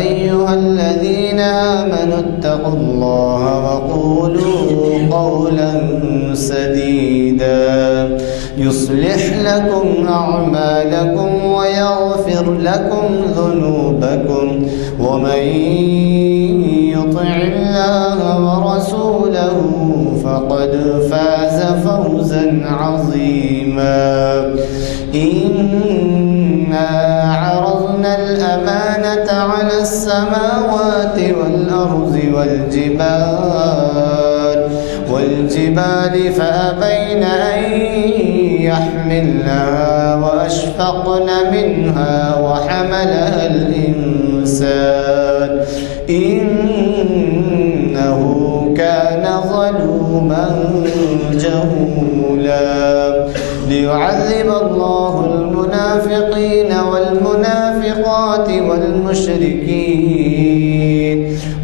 أيها الذين آمنوا اتقوا الله وقولوا قولا سديدا يصلح لكم أعمالكم ويغفر لكم ذنوبكم ومن يطع الله ورسوله فقد فاز فوزا عظيما إنا عرضنا الأمانة على السماوات والأرض والجبال فأبين أن يحملنها وأشفقن منها وحملها الإنسان إنه كان ظلوما جهولا ليعذب الله المنافقين والمنافقات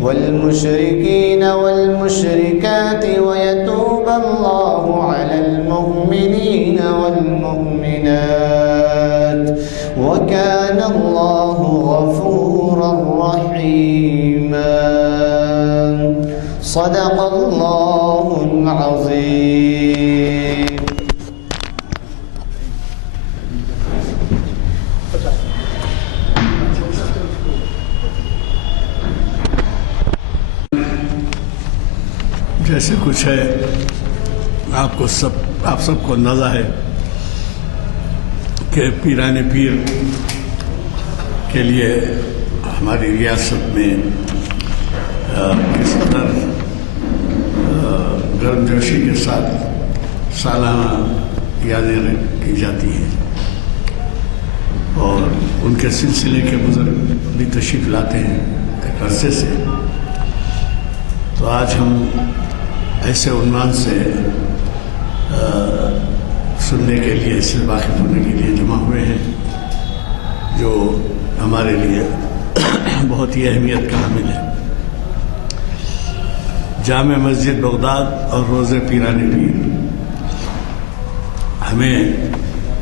والمشركين والمشركات ويتوب الله على المؤمنين والمؤمنات وكان الله غفورا رحيما صدق الله العظيم. جیسے کچھ ہے آپ سب کو اندازہ ہے کہ پیران پیر کے لیے ہماری ریاست میں کس قدر گرم جوشی کے ساتھ سالانہ یادیں کی جاتی ہیں اور ان کے سلسلے کے بزرگ بھی تشریف لاتے ہیں ایک عرصے سے. تو آج ہم ایسے عنوان سے سننے کے لیے، اس سے واقف ہونے کے لیے جمع ہوئے ہیں جو ہمارے لیے بہت ہی اہمیت کا حامل ہے. جامع مسجد بغداد اور روضہ پیران پیر ہمیں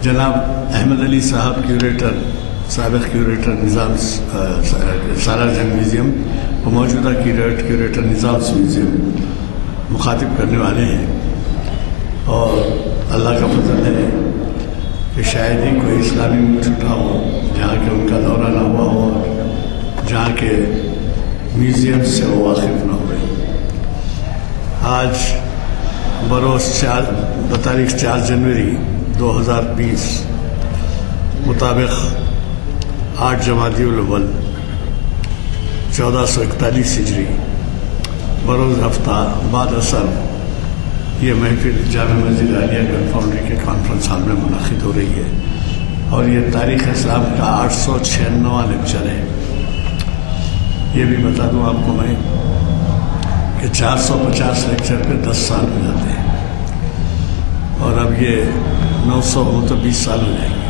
جناب احمد علی صاحب سابق کیوریٹر نظام سالار جنگ میوزیم اور موجودہ کیوریٹر نظام میوزیم مخاطب کرنے والے ہیں. اور اللہ کا فضل ہے کہ شاید ہی کوئی اسلامی ملک چھوٹا ہو جہاں کہ ان کا دورہ نہ ہوا ہو اور جہاں کے میوزیم سے وہ واقف نہ ہوئے. آج بروز بتاریخ 4 جنوری 2020 مطابق 8 جمادی الاول 1441 ہجری بروز ہفتہ بعد اثر یہ محفل جامع مسجد عالیہ گنج فاؤنڈری کے کانفرنس ہال میں منعقد ہو رہی ہے اور یہ تاریخ اسلام کا 896واں لیکچر ہے. یہ بھی بتا دوں آپ کو میں کہ 450 لیکچر پہ 10 سال ہو جاتے ہیں اور اب یہ 900 ہو تو 20 سال ہو جائیں گے.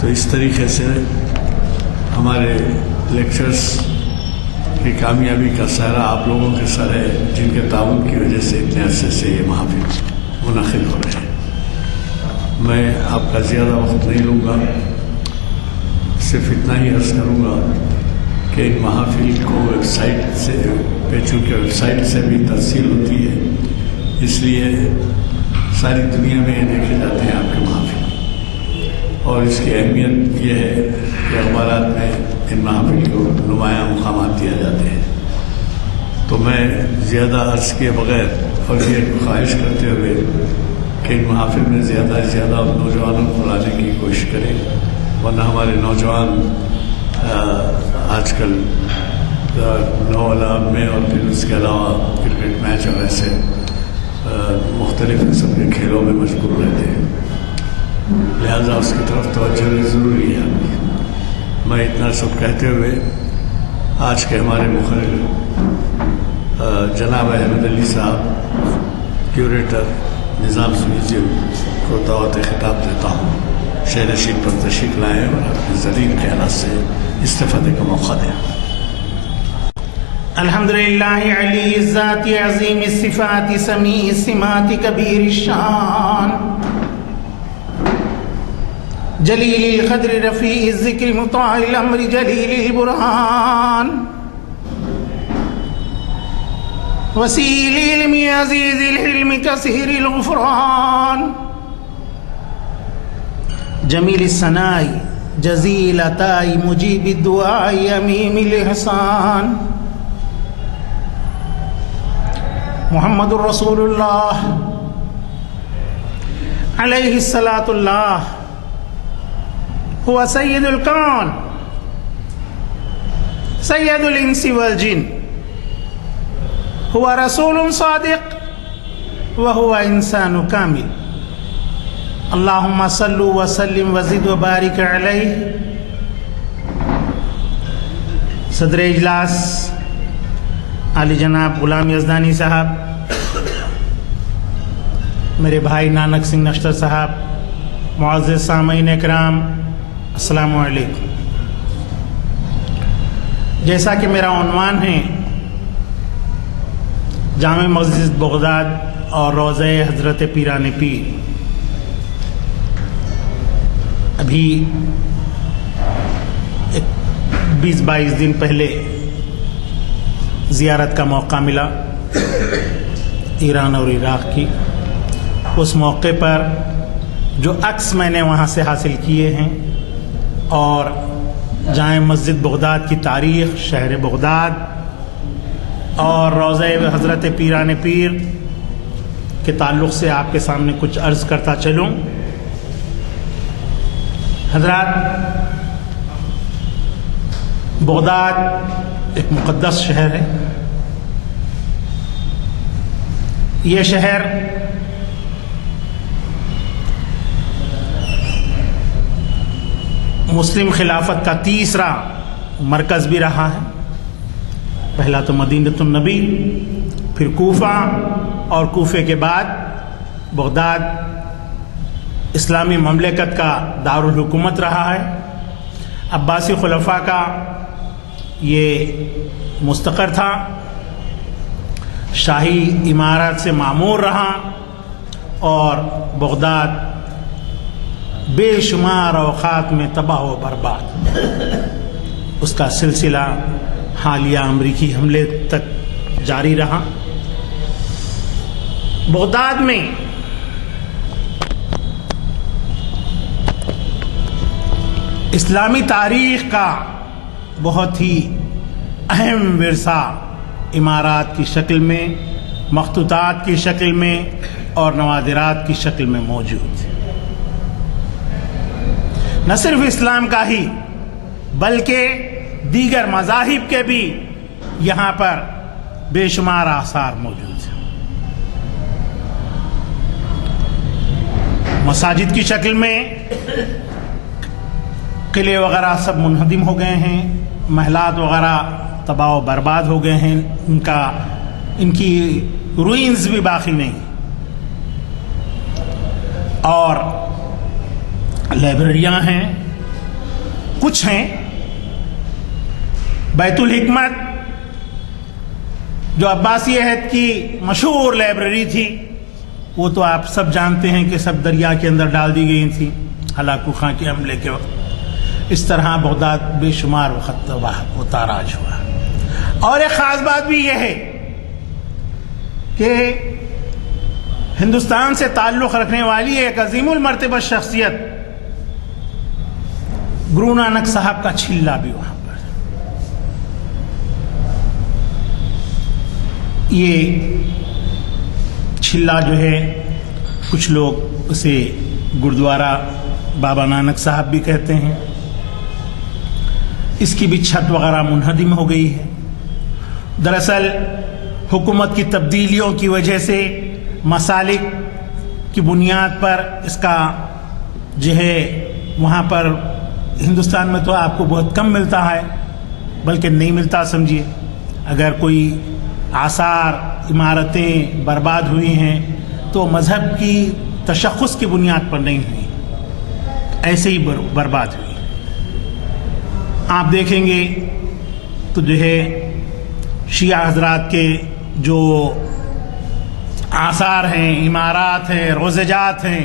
تو اس طریقے سے ہمارے لیکچرز کی کامیابی کا سہرا آپ لوگوں کے سر ہے جن کے تعاون کی وجہ سے اتنے عرصے سے یہ محافل منعقد ہو رہے ہیں. میں آپ کا زیادہ وقت نہیں لوں گا، صرف اتنا ہی عرض کروں گا کہ ان محافل کو ویب سائٹ سے چونکہ ویب سائٹ سے بھی ترسیل ہوتی ہے اس لیے ساری دنیا میں یہ دیکھے جاتے ہیں آپ کے محافل اور اس کی اہمیت یہ ہے کہ اخبارات میں ان محافل کو نمایاں مقامات دیا جاتے ہیں. تو میں زیادہ عرض کیے بغیر اور یہ خواہش کرتے ہوئے کہ ان محافل میں زیادہ سے زیادہ نوجوانوں کو لانے کی کوشش کریں ورنہ ہمارے نوجوان آج کل نوالاب میں اور پھر اس کے علاوہ کرکٹ میچ اور ایسے مختلف قسم کے کھیلوں میں مشغول رہتے ہیں، لہذا اس کی طرف توجہ ضروری ہے. میں اتنا سب کہتے ہوئے آج کے ہمارے مقرر جناب احمد علی صاحب کیوریٹر نظام میوزیم کو دعوت خطاب دیتا ہوں. شہر نشین پر تشریف لائیں اور اپنے زرین خیالات سے استفادے کا موقع دیں. الحمدللہ علی الذات عظیم الصفات سمیع السمات کبیر الشان جلیل القدر رفیع الذکر مطاع الامر جلیل البرہان وسیع العلم عزیز الحلم کثیر الغفران جمیل الثناء جزیل العطاء مجیب الدعاء عمیم الاحسان محمد الرسول اللہ علیہ الصلاۃ اللہ هو سید الکون سید الانس والجن هو رسول صادق وهو انسان کامل اللہم صل وسلم وزد وبارک علیہ. صدر اجلاس علی جناب غلام یزدانی صاحب، میرے بھائی نانک سنگھ نشتر صاحب، معزز سامعین اکرام، السلام علیکم. جیسا کہ میرا عنوان ہے، جامع مسجد بغداد اور روضہ حضرت پیران پیر. ابھی 20-22 دن پہلے زیارت کا موقع ملا ایران اور عراق کی. اس موقع پر جو عکس میں نے وہاں سے حاصل کیے ہیں اور جامع مسجد بغداد کی تاریخ، شہر بغداد اور روضہ حضرت پیران پیر کے تعلق سے آپ کے سامنے کچھ عرض کرتا چلوں. حضرات، بغداد ایک مقدس شہر ہے. یہ شہر مسلم خلافت کا تیسرا مرکز بھی رہا ہے. پہلا تو مدینۃ النبی، پھر کوفہ، اور کوفے کے بعد بغداد اسلامی مملکت کا دارالحکومت رہا ہے. عباسی خلفاء کا یہ مستقر تھا، شاہی عمارات سے معمور رہا، اور بغداد بے شمار اوقات میں تباہ و برباد. اس کا سلسلہ حالیہ امریکی حملے تک جاری رہا. بغداد میں اسلامی تاریخ کا بہت ہی اہم ورثہ عمارات کی شکل میں، مخطوطات کی شکل میں اور نوادرات کی شکل میں موجود ہے. نہ صرف اسلام کا ہی بلکہ دیگر مذاہب کے بھی یہاں پر بے شمار آثار موجود ہیں. مساجد کی شکل میں قلعے وغیرہ سب منہدم ہو گئے ہیں، محلات وغیرہ تباہ و برباد ہو گئے ہیں، ان کی روئنز بھی باقی نہیں. اور لائبریریاں ہیں، کچھ ہیں. بیت الحکمت جو عباسی عہد کی مشہور لائبریری تھی، وہ تو آپ سب جانتے ہیں کہ سب دریا کے اندر ڈال دی گئی تھی ہلاکو خان کے حملے کے وقت. اس طرح بغداد بے شمار وقت تباہ و تاراج ہوا. اور ایک خاص بات بھی یہ ہے کہ ہندوستان سے تعلق رکھنے والی ایک عظیم المرتبہ شخصیت گرو نانک صاحب کا چھلا بھی وہاں پر. یہ چھلا جو ہے، کچھ لوگ اسے گردوارہ بابا نانک صاحب بھی کہتے ہیں. اس کی بھی چھت وغیرہ منہدم ہو گئی ہے. دراصل حکومت کی تبدیلیوں کی وجہ سے مسالک کی بنیاد پر اس کا جو ہے وہاں پر، ہندوستان میں تو آپ کو بہت کم ملتا ہے، بلکہ نہیں ملتا سمجھیے. اگر کوئی آثار، عمارتیں برباد ہوئی ہیں تو مذہب کی تشخص کی بنیاد پر نہیں ہوئی، ایسے ہی برباد ہوئی. آپ دیکھیں گے تو جو ہے شیعہ حضرات کے جو آثار ہیں، عمارات ہیں، روزجات ہیں،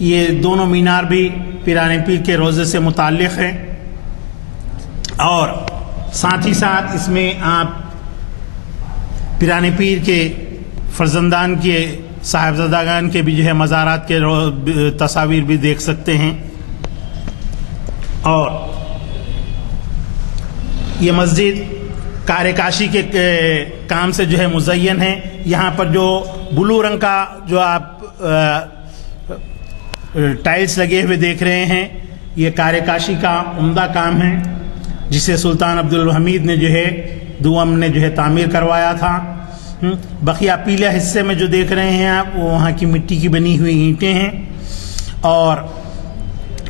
یہ دونوں مینار بھی پیران پیر کے روضے سے متعلق ہیں، اور ساتھ ہی ساتھ اس میں آپ پیران پیر کے فرزندان کے صاحبزادگان کے بھی جو ہے مزارات کے تصاویر بھی دیکھ سکتے ہیں. اور یہ مسجد کار کاشی کے کام سے جو ہے مزین ہے. یہاں پر جو بلو رنگ کا جو آپ ٹائلز لگے ہوئے دیکھ رہے ہیں، یہ کار کاشی کا عمدہ کام ہے جسے سلطان عبدالحمید نے جو ہے دوم نے جو ہے تعمیر کروایا تھا. بقیہ پیلے حصے میں جو دیکھ رہے ہیں آپ، وہ وہاں کی مٹی کی بنی ہوئی اینٹیں ہیں. اور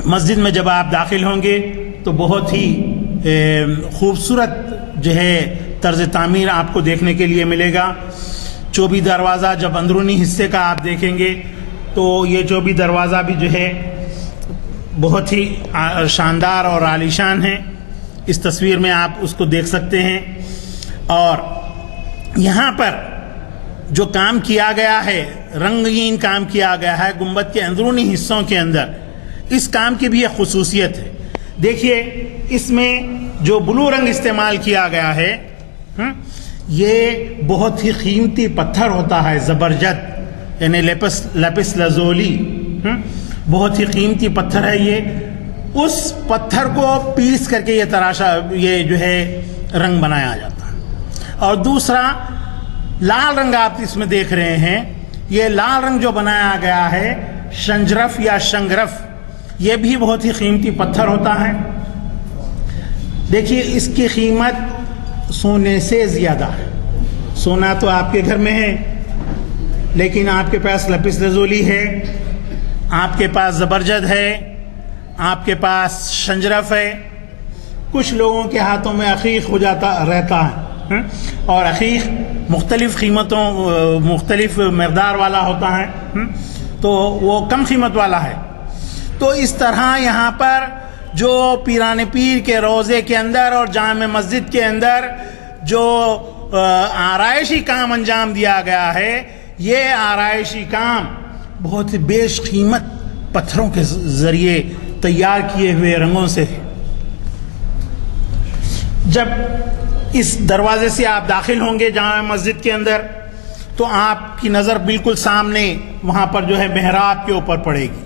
مسجد میں جب آپ داخل ہوں گے تو بہت ہی خوبصورت جو ہے طرز تعمیر آپ کو دیکھنے کے لیے ملے گا. چوبی دروازہ جب اندرونی حصے کا آپ دیکھیں گے تو یہ چوبی دروازہ بھی جو ہے بہت ہی شاندار اور عالیشان ہے. اس تصویر میں آپ اس کو دیکھ سکتے ہیں. اور یہاں پر جو کام کیا گیا ہے، رنگین کام کیا گیا ہے گنبد کے اندرونی حصوں کے اندر، اس کام کی بھی ایک خصوصیت ہے. دیکھیے اس میں جو بلو رنگ استعمال کیا گیا ہے، یہ بہت ہی قیمتی پتھر ہوتا ہے، زبرجد، یعنی لیپس لازولی، بہت ہی قیمتی پتھر ہے. یہ اس پتھر کو پیس کر کے یہ تراشا، یہ جو ہے رنگ بنایا جاتا ہے. اور دوسرا لال رنگ آپ اس میں دیکھ رہے ہیں، یہ لال رنگ جو بنایا گیا ہے شنجرف یا شنگرف، یہ بھی بہت ہی قیمتی پتھر ہوتا ہے. دیکھیے اس کی قیمت سونے سے زیادہ ہے. سونا تو آپ کے گھر میں ہے، لیکن آپ کے پاس لپس لازولی ہے، آپ کے پاس زبرجد ہے، آپ کے پاس شنجرف ہے. کچھ لوگوں کے ہاتھوں میں عقیق ہو جاتا رہتا ہے، اور عقیق مختلف قیمتوں، مختلف مقدار والا ہوتا ہے، تو وہ کم قیمت والا ہے. تو اس طرح یہاں پر جو پیران پیر کے روضے کے اندر اور جامع مسجد کے اندر جو آرائشی کام انجام دیا گیا ہے، یہ آرائشی کام بہت ہی بیش قیمت پتھروں کے ذریعے تیار کیے ہوئے رنگوں سے. جب اس دروازے سے آپ داخل ہوں گے جامع مسجد کے اندر تو آپ کی نظر بالکل سامنے وہاں پر جو ہے محراب کے اوپر پڑے گی،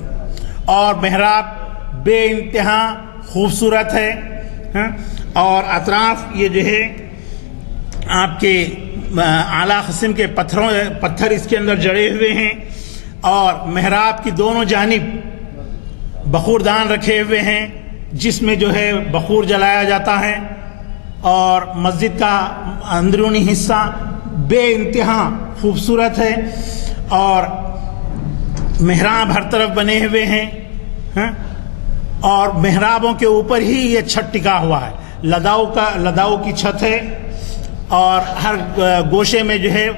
اور محراب بے انتہا خوبصورت ہے. اور اطراف یہ جو ہے آپ کے اعلیٰ قسم کے پتھر اس کے اندر جڑے ہوئے ہیں. اور محراب کی دونوں جانب بخور دان رکھے ہوئے ہیں جس میں جو ہے بخور جلایا جاتا ہے. اور مسجد کا اندرونی حصہ بے انتہا خوبصورت ہے، اور محراب ہر طرف بنے ہوئے ہیں، اور محرابوں کے اوپر ہی یہ چھت ٹکا ہوا ہے. لداؤ کی چھت ہے، اور ہر گوشے میں جو ہے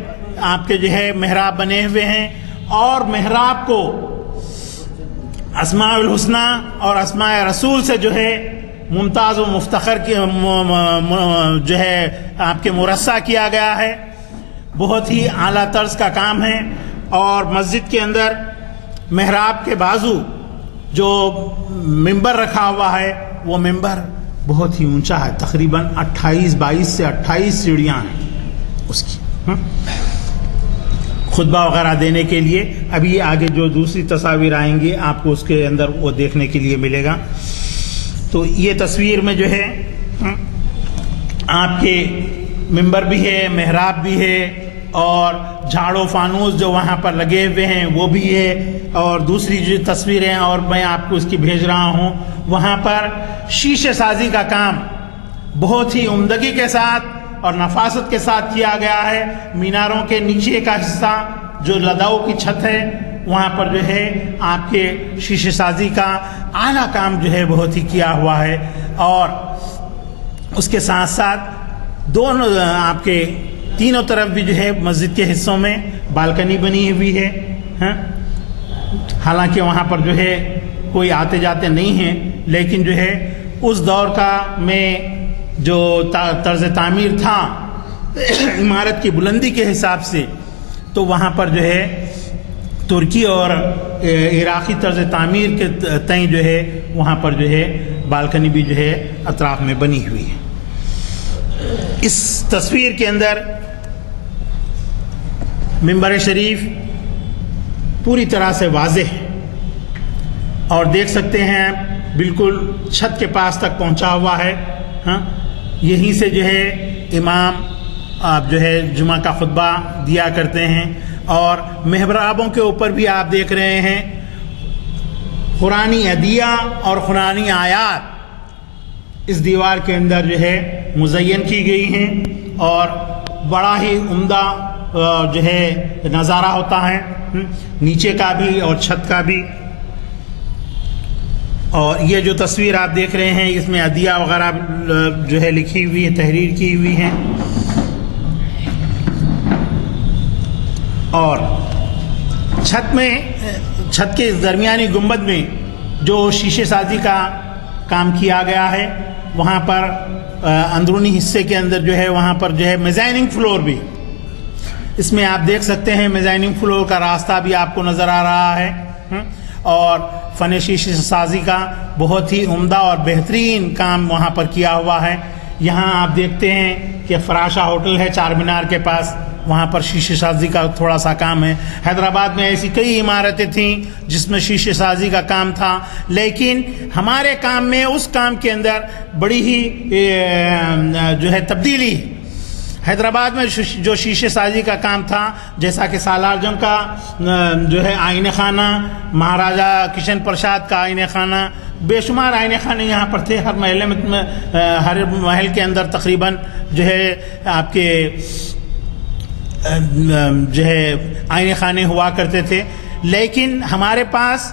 آپ کے جو ہے محراب بنے ہوئے ہیں. اور محراب کو اسماء الحسنہ اور اسماء رسول سے جو ہے ممتاز و مفتخر کی جو ہے آپ کے مرصع کیا گیا ہے. بہت ہی اعلیٰ طرز کا کام ہے. اور مسجد کے اندر محراب کے بازو جو ممبر رکھا ہوا ہے، وہ ممبر بہت ہی اونچا ہے، تقریباً 22 سے 28 سیڑھیاں ہیں اس کی، خطبہ وغیرہ دینے کے لیے. ابھی آگے جو دوسری تصاویر آئیں گی آپ کو اس کے اندر وہ دیکھنے کے لیے ملے گا. تو یہ تصویر میں جو ہے آپ کے ممبر بھی ہے، محراب بھی ہے، اور جھاڑو فانوس جو وہاں پر لگے ہوئے ہیں وہ بھی ہے. اور دوسری جو تصویریں اور میں آپ کو اس کی بھیج رہا ہوں، وہاں پر شیشے سازی کا کام بہت ہی عمدگی کے ساتھ اور نفاست کے ساتھ کیا گیا ہے. میناروں کے نیچے کا حصہ جو لداؤ کی چھت ہے، وہاں پر جو ہے آپ کے شیشے سازی کا اعلیٰ کام جو ہے بہت ہی کیا ہوا ہے. اور اس کے ساتھ ساتھ دونوں آپ کے تینوں طرف بھی جو ہے مسجد کے حصوں میں بالکنی بنی ہوئی ہے. حالانکہ وہاں پر جو ہے کوئی آتے جاتے نہیں ہیں، لیکن جو ہے اس دور کا میں جو طرز تعمیر تھا عمارت کی بلندی کے حساب سے، تو وہاں پر جو ہے ترکی اور عراقی طرز تعمیر کے تئیں جو ہے وہاں پر جو ہے بالکنی بھی جو ہے اطراف میں بنی ہوئی ہے. اس تصویر کے اندر منبر شریف پوری طرح سے واضح ہے اور دیکھ سکتے ہیں بالکل چھت کے پاس تک پہنچا ہوا ہے. یہیں سے جو ہے امام آپ جو ہے جمعہ کا خطبہ دیا کرتے ہیں اور محرابوں کے اوپر بھی آپ دیکھ رہے ہیں قرآنی ادعیہ اور قرآنی آیات اس دیوار کے اندر جو ہے مزین کی گئی ہیں اور بڑا ہی عمدہ جو ہے نظارہ ہوتا ہے نیچے کا بھی اور چھت کا بھی. اور یہ جو تصویر آپ دیکھ رہے ہیں اس میں ادعیہ وغیرہ جو ہے لکھی ہوئی ہے, تحریر کی ہوئی ہیں. اور چھت کے درمیانی گنبد میں جو شیشے سازی کا کام کیا گیا ہے وہاں پر اندرونی حصے کے اندر جو ہے وہاں پر جو ہے میزائننگ فلور بھی اس میں آپ دیکھ سکتے ہیں. میزائننگ فلور کا راستہ بھی آپ کو نظر آ رہا ہے اور فن شیشے سازی کا بہت ہی عمدہ اور بہترین کام وہاں پر کیا ہوا ہے. یہاں آپ دیکھتے ہیں کہ فراشا ہوٹل ہے چار مینار کے پاس, وہاں پر شیشے سازی کا تھوڑا سا کام ہے. حیدرآباد میں ایسی کئی عمارتیں تھیں جس میں شیشے سازی کا کام تھا, لیکن ہمارے کام میں اس کام کے اندر بڑی ہی جو ہے تبدیلی. حیدرآباد میں جو شیشے سازی کا کام تھا جیسا کہ سالار جنگ کا جو ہے آئین خانہ, مہاراجہ کشن پرساد کا آئین خانہ, بے شمار آئین خانے یہاں پر تھے. ہر محلے میں ہر محل کے اندر تقریباً جو ہے آپ کے جو ہے آئین خانے ہوا کرتے تھے. لیکن ہمارے پاس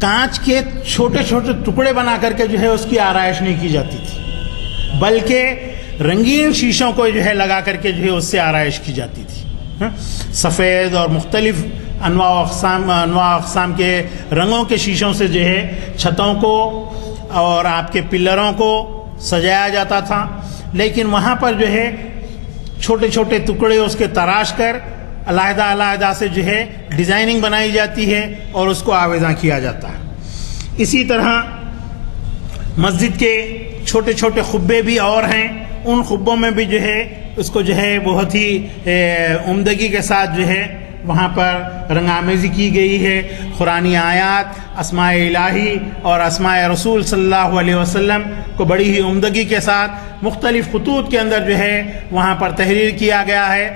کانچ کے چھوٹے چھوٹے ٹکڑے بنا کر کے جو ہے اس کی آرائش نہیں کی جاتی تھی, بلکہ رنگین شیشوں کو جو ہے لگا کر کے جو ہے اس سے آرائش کی جاتی تھی. سفید اور مختلف انواع اقسام کے رنگوں کے شیشوں سے جو ہے چھتوں کو اور آپ کے پلروں کو سجایا جاتا تھا. لیکن وہاں پر جو ہے چھوٹے چھوٹے ٹکڑے اس کے تراش کر علیحدہ علیحدہ سے جو ہے ڈیزائننگ بنائی جاتی ہے اور اس کو آویزاں کیا جاتا ہے. اسی طرح مسجد کے چھوٹے چھوٹے خبے بھی اور ہیں, ان خبوں میں بھی جو ہے اس کو جو ہے بہت ہی عمدگی کے ساتھ جو ہے وہاں پر رنگ آمیزی کی گئی ہے. قرآنی آیات, اسماء الہی اور اسماء رسول صلی اللہ علیہ وسلم کو بڑی ہی عمدگی کے ساتھ مختلف خطوط کے اندر جو ہے وہاں پر تحریر کیا گیا ہے.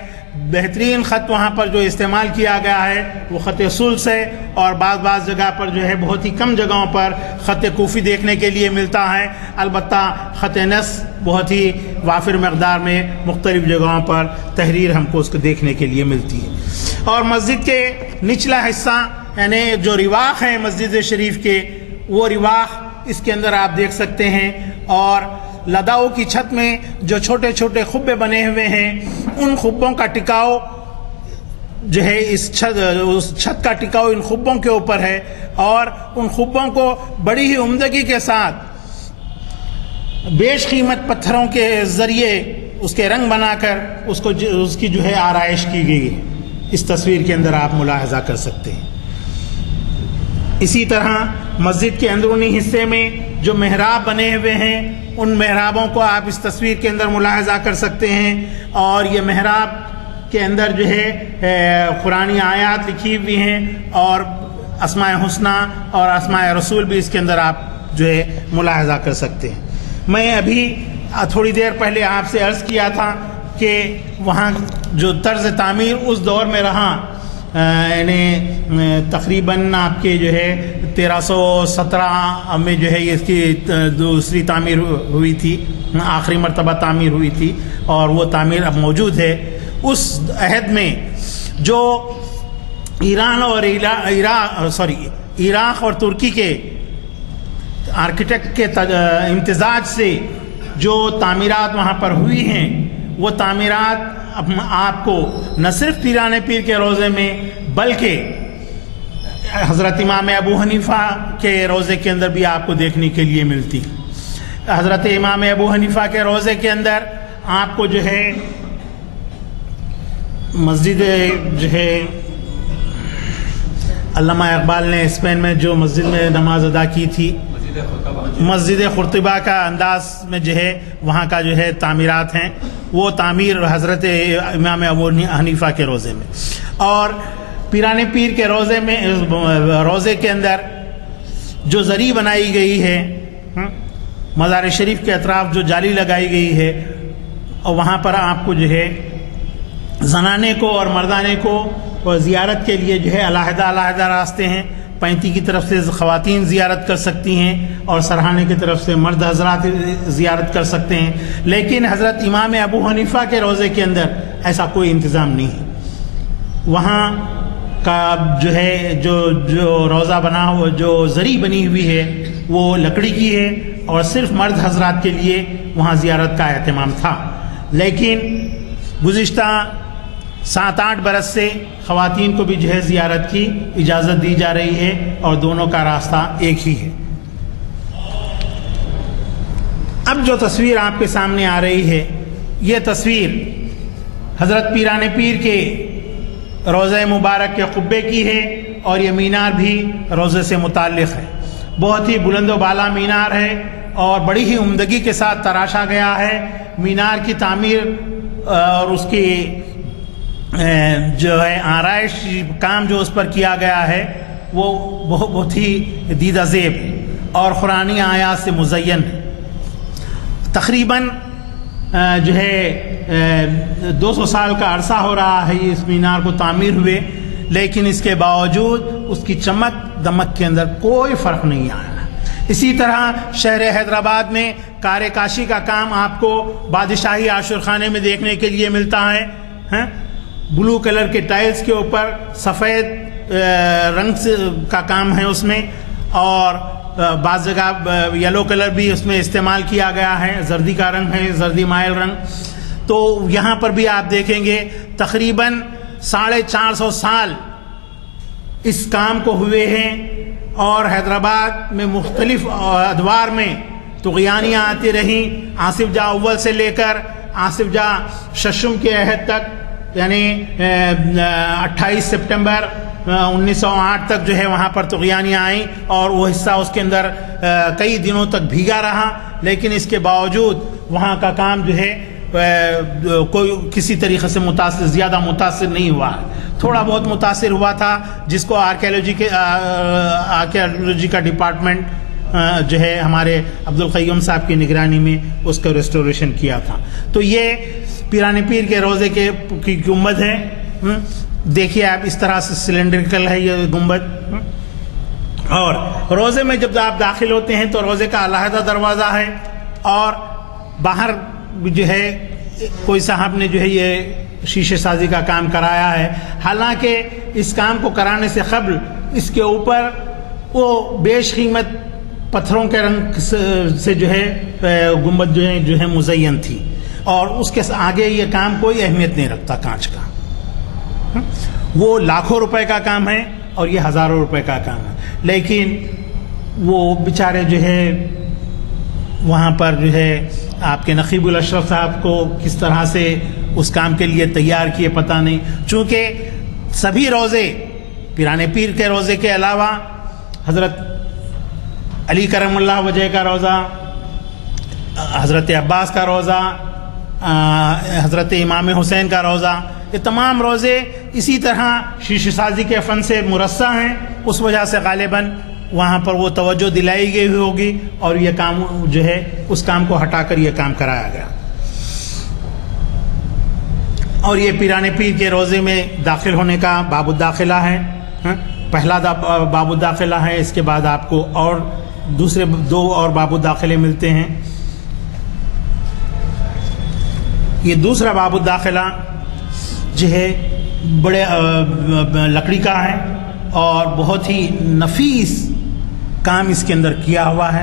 بہترین خط وہاں پر جو استعمال کیا گیا ہے وہ خط سلس ہے, اور بعض جگہ پر جو ہے بہت ہی کم جگہوں پر خط کوفی دیکھنے کے لیے ملتا ہے. البتہ خط نص بہت ہی وافر مقدار میں مختلف جگہوں پر تحریر ہم کو اس کو دیکھنے کے لیے ملتی ہے. اور مسجد کے نچلا حصہ یعنی جو رواق ہیں مسجد شریف کے, وہ رواق اس کے اندر آپ دیکھ سکتے ہیں. اور لداؤ کی چھت میں جو چھوٹے چھوٹے خبے بنے ہوئے ہیں ان خبوں کا ٹکاؤ جو ہے اس چھت کا ٹکاؤ ان خبوں کے اوپر ہے, اور ان خبوں کو بڑی ہی عمدگی کے ساتھ بیش قیمت پتھروں کے ذریعے اس کے رنگ بنا کر اس کی جو ہے آرائش کی گئی ہے. اس تصویر کے اندر آپ ملاحظہ کر سکتے ہیں. اسی طرح مسجد کے اندرونی حصے میں جو محراب بنے ہوئے ہیں ان محرابوں کو آپ اس تصویر کے اندر ملاحظہ کر سکتے ہیں, اور یہ محراب کے اندر جو ہے قرآنی آیات لکھی ہوئی ہیں اور اسماء حسنہ اور اسماء رسول بھی اس کے اندر آپ جو ہے ملاحظہ کر سکتے ہیں. میں ابھی تھوڑی دیر پہلے آپ سے عرض کیا تھا کہ وہاں جو طرز تعمیر اس دور میں رہا یعنی تقریباً آپ کے جو ہے 1317 میں جو ہے اس کی دوسری تعمیر ہوئی تھی, آخری مرتبہ تعمیر ہوئی تھی, اور وہ تعمیر اب موجود ہے. اس عہد میں جو عراق اور ترکی کے آرکیٹیکٹ کے امتزاج سے جو تعمیرات وہاں پر ہوئی ہیں وہ تعمیرات آپ کو نہ صرف پیران پیر کے روضے میں بلکہ حضرت امام ابو حنیفہ کے روضے کے اندر بھی آپ کو دیکھنے کے لیے ملتی. حضرت امام ابو حنیفہ کے روضے کے اندر آپ کو جو ہے مسجد جو ہے علامہ اقبال نے اسپین میں جو مسجد میں نماز ادا کی تھی، مسجد خرطبہ کا انداز میں جو ہے وہاں کا جو ہے تعمیرات ہیں، وہ تعمیر حضرت امام ابو حنیفہ کے روضے میں، اور پیران پیر کے روضے میں روضے کے اندر جو زری بنائی گئی ہے، مزار شریف کے اطراف جو جالی لگائی گئی ہے، اور وہاں پر آپ کو جو ہے زنانے کو اور مردانے کو زیارت کے لیے جو ہے علیحدہ علیحدہ راستے ہیں۔ پینتی کی طرف سے خواتین زیارت کر سکتی ہیں اور سرہانے کی طرف سے مرد حضرات زیارت کر سکتے ہیں، لیکن حضرت امام ابو حنیفہ کے روضے کے اندر ایسا کوئی انتظام نہیں ہے۔ وہاں کا جو ہے جو روضہ بنا ہوا، جو زری بنی ہوئی ہے، وہ لکڑی کی ہے اور صرف مرد حضرات کے لیے وہاں زیارت کا اہتمام تھا، لیکن گزشتہ 7-8 برس سے خواتین کو بھی جو ہے زیارت کی اجازت دی جا رہی ہے اور دونوں کا راستہ ایک ہی ہے۔ اب جو تصویر آپ کے سامنے آ رہی ہے، یہ تصویر حضرت پیران پیر کے روضہ مبارک کے قبے کی ہے، اور یہ مینار بھی روضے سے متعلق ہے۔ بہت ہی بلند و بالا مینار ہے اور بڑی ہی عمدگی کے ساتھ تراشا گیا ہے۔ مینار کی تعمیر اور اس کی جو ہے آرائش کام جو اس پر کیا گیا ہے، وہ بہت ہی دیدہ زیب اور قرآنی آیات سے مزین ہے۔ تقریباً جو ہے 200 سال کا عرصہ ہو رہا ہے اس مینار کو تعمیر ہوئے، لیکن اس کے باوجود اس کی چمک دمک کے اندر کوئی فرق نہیں آیا۔ اسی طرح شہر حیدرآباد میں کار کاشی کا کام آپ کو بادشاہی عاشورخانے میں دیکھنے کے لیے ملتا ہے، بلو کلر کے ٹائلز کے اوپر سفید رنگ کا کام ہے اس میں، اور بعض جگہ یلو کلر بھی اس میں استعمال کیا گیا ہے، زردی کا رنگ ہے، زردی مائل رنگ۔ تو یہاں پر بھی آپ دیکھیں گے تقریباً 450 سال اس کام کو ہوئے ہیں، اور حیدرآباد میں مختلف ادوار میں طغیانیاں آتی رہیں، آصف جاہ اول سے لے کر آصف جاہ ششم کے عہد تک، یعنی 28 سپٹمبر 1908 تک جو ہے وہاں پر طغیانیاں آئیں، اور وہ حصہ اس کے اندر کئی دنوں تک بھیگا رہا، لیکن اس کے باوجود وہاں کا کام جو ہے کوئی کسی طریقے سے زیادہ متاثر نہیں ہوا۔ تھوڑا بہت متاثر ہوا تھا، جس کو آرکیالوجی کا ڈپارٹمنٹ جو ہے ہمارے عبدالقیوم صاحب کی نگرانی میں اس کا ریسٹوریشن کیا تھا۔ تو یہ پیران پیر کے روضے کی گنبد ہے، دیکھیے آپ، اس طرح سے سلنڈریکل ہے یہ گنبد، اور روضے میں جب آپ داخل ہوتے ہیں تو روضے کا علیحدہ دروازہ ہے، اور باہر جو ہے کوئی صاحب نے جو ہے یہ شیشے سازی کا کام کرایا ہے، حالانکہ اس کام کو کرانے سے قبل اس کے اوپر وہ بیش قیمت پتھروں کے رنگ سے جو ہے گنبد جو ہے مزین تھی، اور اس کے آگے یہ کام کوئی اہمیت نہیں رکھتا کانچ کا، وہ لاکھوں روپے کا کام ہے اور یہ ہزاروں روپے کا کام ہے، لیکن وہ بیچارے جو ہے وہاں پر جو ہے آپ کے نقیب الاشرف صاحب کو کس طرح سے اس کام کے لیے تیار کیے پتہ نہیں، چونکہ سبھی روضے پیران پیر کے روضے کے علاوہ حضرت علی کرم اللہ وجہ کا روضہ، حضرت عباس کا روضہ، حضرت امام حسین کا روضہ، یہ تمام روضے اسی طرح شیشے سازی کے فن سے مرصع ہیں، اس وجہ سے غالباً وہاں پر وہ توجہ دلائی گئی ہوگی اور یہ کام جو ہے اس کام کو ہٹا کر یہ کام کرایا گیا۔ اور یہ پیران پیر کے روضے میں داخل ہونے کا باب الداخلہ ہے، پہلا باب الداخلہ ہے، اس کے بعد آپ کو اور دوسرے 2 اور باب الداخلے ملتے ہیں۔ یہ دوسرا باب الداخلہ جو ہے بڑے لکڑی کا ہے اور بہت ہی نفیس کام اس کے اندر کیا ہوا ہے،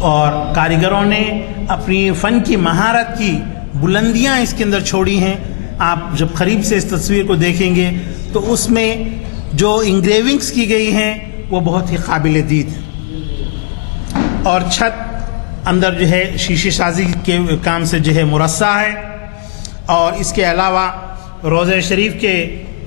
اور کاریگروں نے اپنی فن کی مہارت کی بلندیاں اس کے اندر چھوڑی ہیں۔ آپ جب قریب سے اس تصویر کو دیکھیں گے تو اس میں جو انگریونگز کی گئی ہیں وہ بہت ہی قابل دید ہیں، اور چھت اندر جو ہے شیشے سازی کے کام سے جو ہے مرصع ہے، اور اس کے علاوہ روضہ شریف کے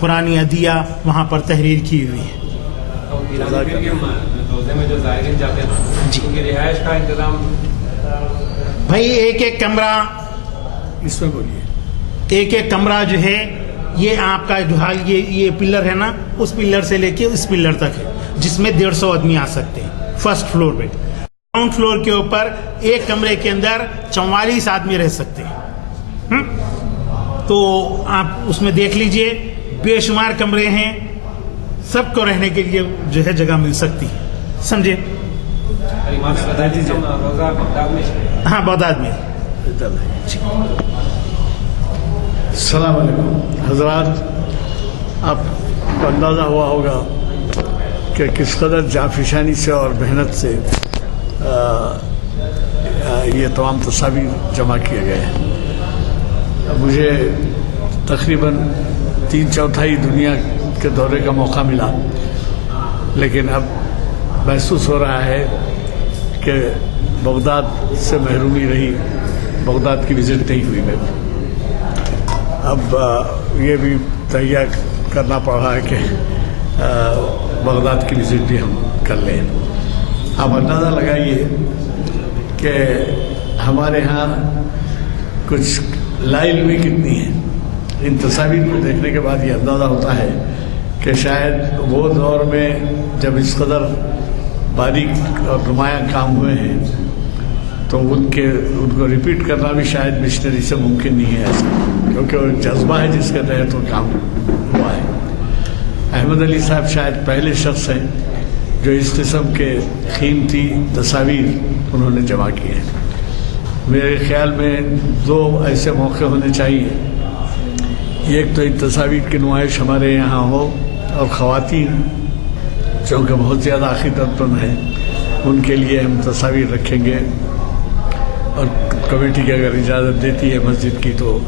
قرآنی عدیہ وہاں پر تحریر کی ہوئی ہے. میں جو زائرین جاتے ہیں جی. ان کی رہائش کا انتظام بھائی ایک ایک کمرہ، اس میں بولیے. ایک ایک کمرہ جو ہے یہ آپ کا جو حال یہ پلر ہے نا، اس پلر سے لے کے اس پلر تک ہے، جس میں 150 آدمی آ سکتے ہیں فرسٹ فلور پہ. گراؤنڈ فلور کے اوپر ایک کمرے کے اندر 44 آدمی رہ سکتے ہیں. تو آپ اس میں دیکھ لیجئے بے شمار کمرے ہیں، سب کو رہنے کے لیے جو ہے جگہ مل سکتی ہے. سمجھے؟ روزہ بغداد میں ہاں بغداد میں. السلام علیکم حضرات. آپ کو اندازہ ہوا ہوگا کہ کس قدر جانفشانی سے اور محنت سے یہ تمام تصاویر جمع کیے گئے ہیں. مجھے تقریباً 3/4 دنیا کے دورے کا موقع ملا، لیکن اب محسوس ہو رہا ہے کہ بغداد سے محرومی رہی، بغداد کی وزٹ نہیں ہوئی. میں اب یہ بھی تہیہ کرنا پڑ رہا ہے کہ بغداد کی وزٹ بھی ہم کر لیں. آپ اندازہ لگائیے کہ ہمارے ہاں کچھ لا علمی کتنی ہے. ان تصاویر کو دیکھنے کے بعد یہ اندازہ ہوتا ہے کہ شاید وہ دور میں جب اس قدر باریک اور نمایاں کام ہوئے ہیں تو ان کو ریپیٹ کرنا بھی شاید مشنری سے ممکن نہیں ہے ایسا، کیونکہ وہ جذبہ ہے جس کے تحت وہ کام ہوا ہے. احمد علی صاحب شاید پہلے شخص ہیں جو اس قسم کے قیمتی تصاویر انہوں نے جمع کیے ہیں. میرے خیال میں 2 ایسے موقع ہونے چاہیے. ایک تو ان تصاویر کی نمائش ہمارے یہاں ہو، اور خواتین جو کہ بہت زیادہ عقیدت مند ہیں ان کے لیے ہم تصاویر رکھیں گے، اور کمیٹی کی اگر اجازت دیتی ہے مسجد کی تو